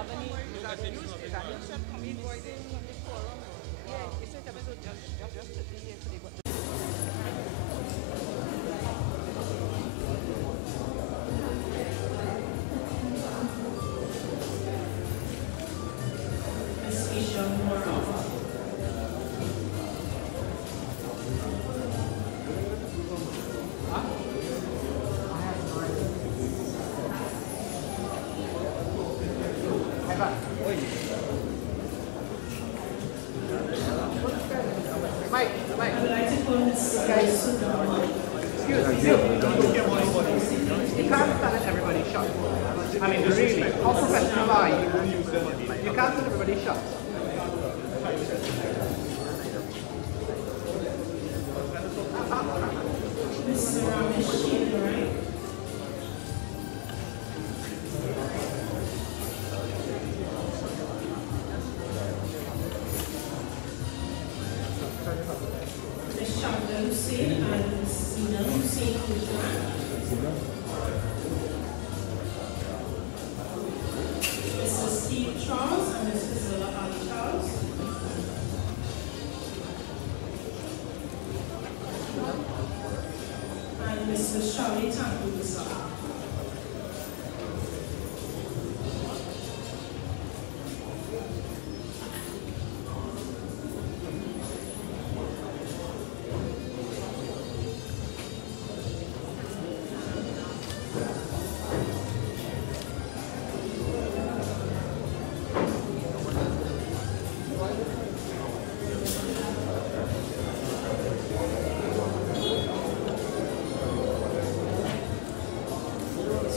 You can't stand at everybody's shot. I mean, really, how professional are you? You can't stand at everybody's shot.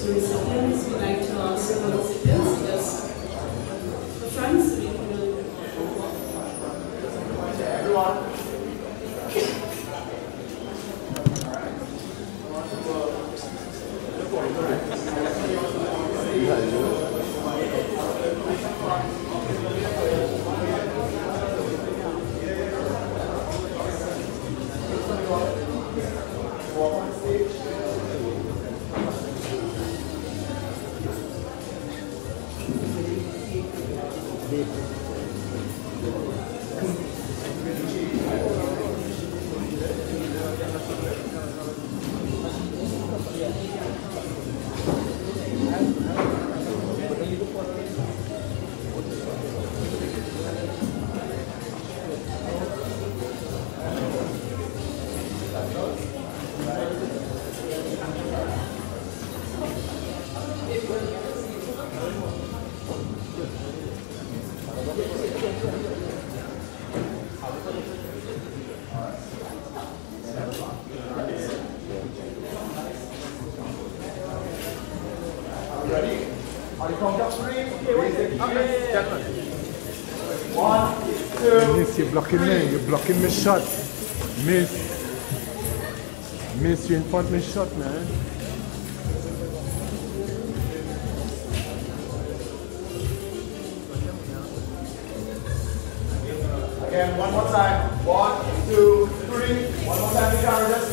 Recipients, we like to ask the recipients just the friends so we can everyone. Miss, you're blocking me. You're blocking my shot. Miss, you're in front of my shot, man. Again, one more time. 1, 2, 3. One more time, the cameras.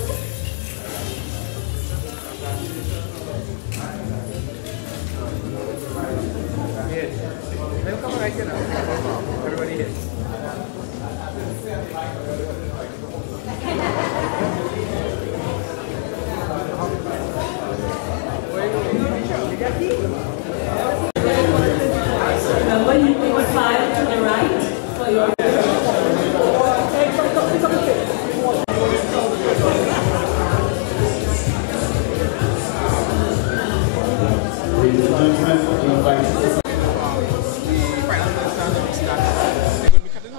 Yes. They'll come right here now. Everybody here. Remember, you put 5 to the right for your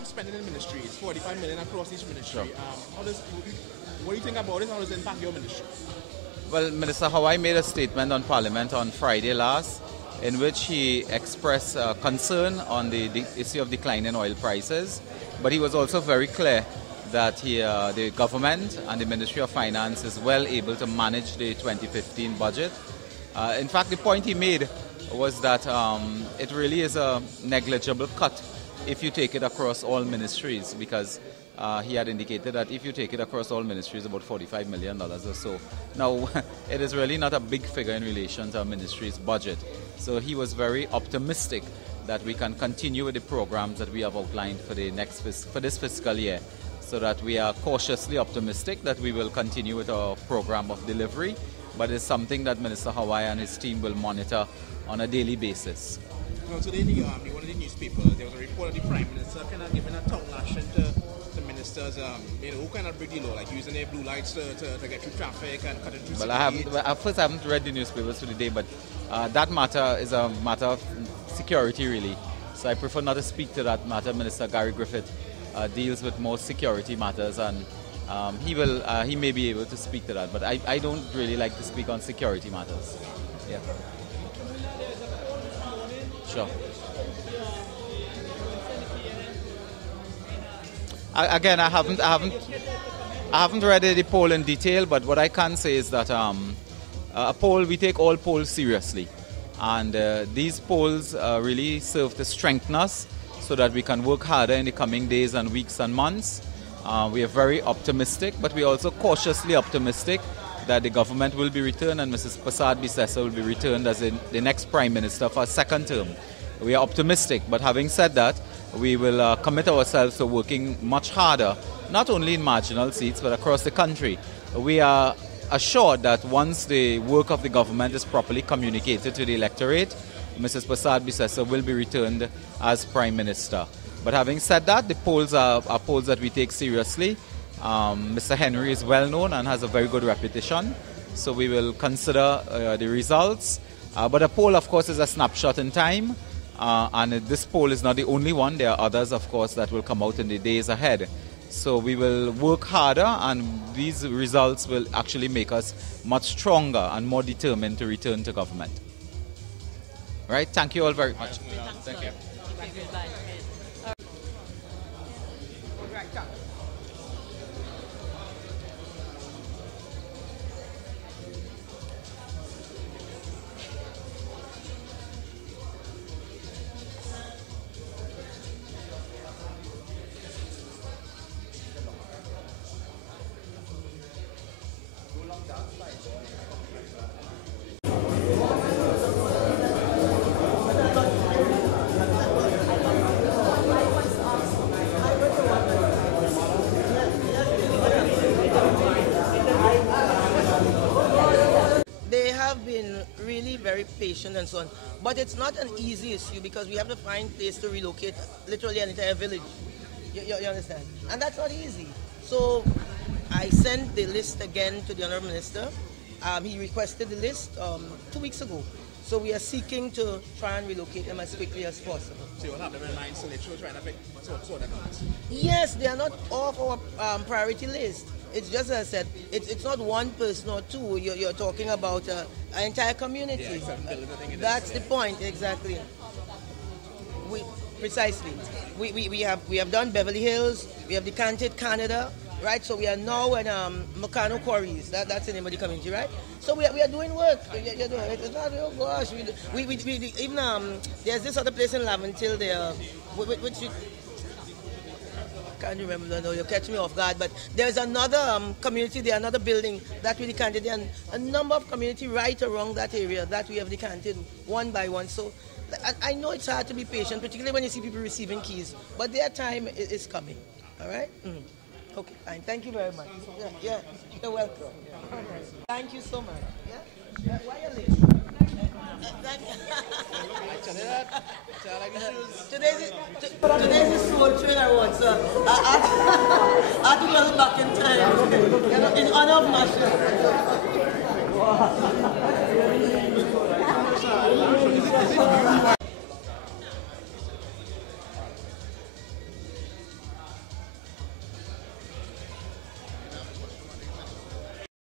spending in ministry. It's 45 million across each ministry. What do you think about this? How does it impact your ministry? Well, Minister Hawaii made a statement on Parliament on Friday last in which he expressed concern on the issue of declining oil prices, but he was also very clear that the government and the Ministry of Finance is well able to manage the 2015 budget. In fact, the point he made was that it really is a negligible cut if you take it across all ministries, because he had indicated that if you take it across all ministries, about $45 million or so. Now, it is really not a big figure in relation to a ministry's budget. So he was very optimistic that we can continue with the programs that we have outlined for the this fiscal year, so that we are cautiously optimistic that we will continue with our program of delivery, but it's something that Minister Hawaii and his team will monitor on a daily basis. Now, today, one of the newspapers, there was a report of the Prime Minister kind of giving a tongue lashing to the ministers, who kind of break the law, like using their blue lights to get through traffic and cutting through First, I haven't read the newspapers for the day, but that matter is a matter of security, really. So I prefer not to speak to that matter. Minister Gary Griffith deals with more security matters, and he may be able to speak to that, but I don't really like to speak on security matters. Yeah. Sure. Again, I haven't read the poll in detail, but what I can say is that a poll, we take all polls seriously, and these polls really serve to strengthen us so that we can work harder in the coming days and weeks and months. We are very optimistic, but we are also cautiously optimistic that the government will be returned and Mrs. Prasad Bisesa will be returned as the next Prime Minister for a second term. We are optimistic, but having said that, we will commit ourselves to working much harder, not only in marginal seats, but across the country. We are assured that once the work of the government is properly communicated to the electorate, Mrs. Prasad Bisesa will be returned as Prime Minister. But having said that, the polls are polls that we take seriously. Mr. Henry is well known and has a very good reputation, so we will consider the results. But a poll, of course, is a snapshot in time, and this poll is not the only one. There are others, of course, that will come out in the days ahead. So we will work harder, and these results will actually make us much stronger and more determined to return to government. All right, thank you all very much. Thank you. Very patient and so on, but it's not an easy issue because we have to find place to relocate literally an entire village. You understand? And that's not easy. So I sent the list again to the Honourable Minister. He requested the list 2 weeks ago. So we are seeking to try and relocate them as quickly as possible. So you'll have them in mind, so they're trying to sort them out? Yes, they are not off our priority list. It's just as I said, it's not one person or two. You're talking about an entire community. Yeah, that's the point, exactly. Precisely. We have done Beverly Hills. We have decanted Canada, right? So we are now in Meccano Quarries. That's the name of the community, right? So we are doing work. You're doing it. It's not, oh gosh. We even there's this other place in Laventille there, which can't remember, no, you catch me off guard, but there's another community there, another building that we decanted, and a number of community right around that area that we have decanted one by one. So I know it's hard to be patient, particularly when you see people receiving keys, but their time is coming. All right? Mm-hmm. Okay, fine. Thank you very much. Yeah, you're welcome. All right. Thank you so much. Yeah? Why are you late? Today's the soul train I want, sir. I think I'll be back in time. In honor of Masha.